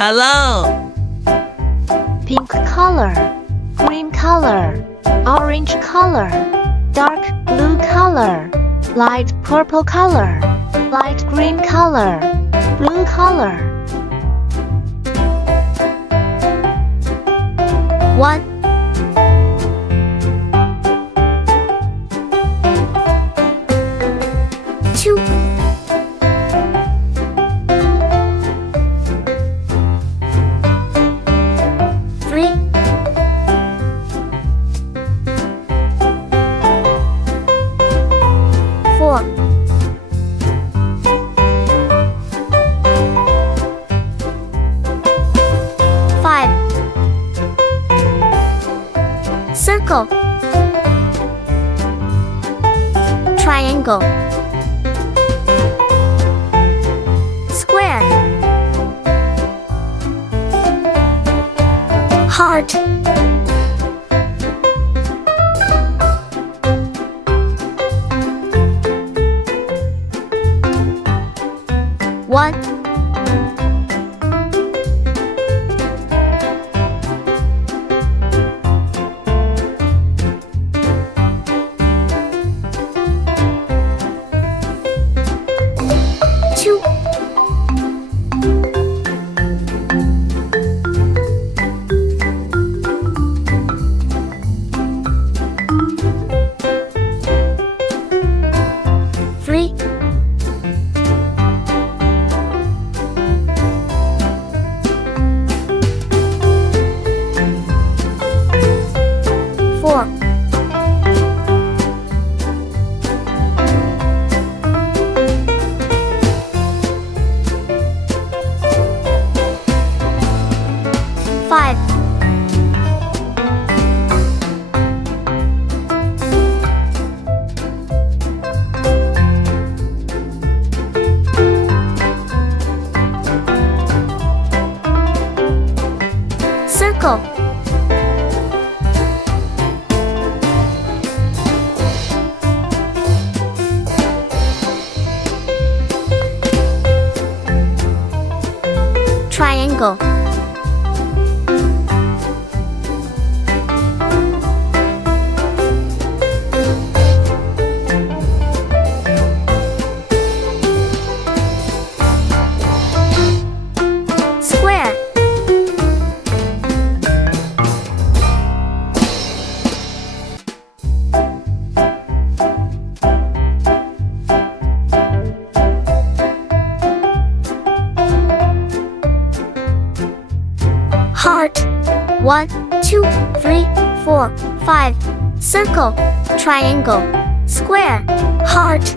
Hello. Pink color, green color, orange color, dark blue color, light purple color, light green color, blue color. 1 2 3 4 5 Circle, triangle, square, heart, one, two, three, four, five, circle, triangle, square, heart, 1, 2, 3, 4, 5, circle, triangle, square, heart.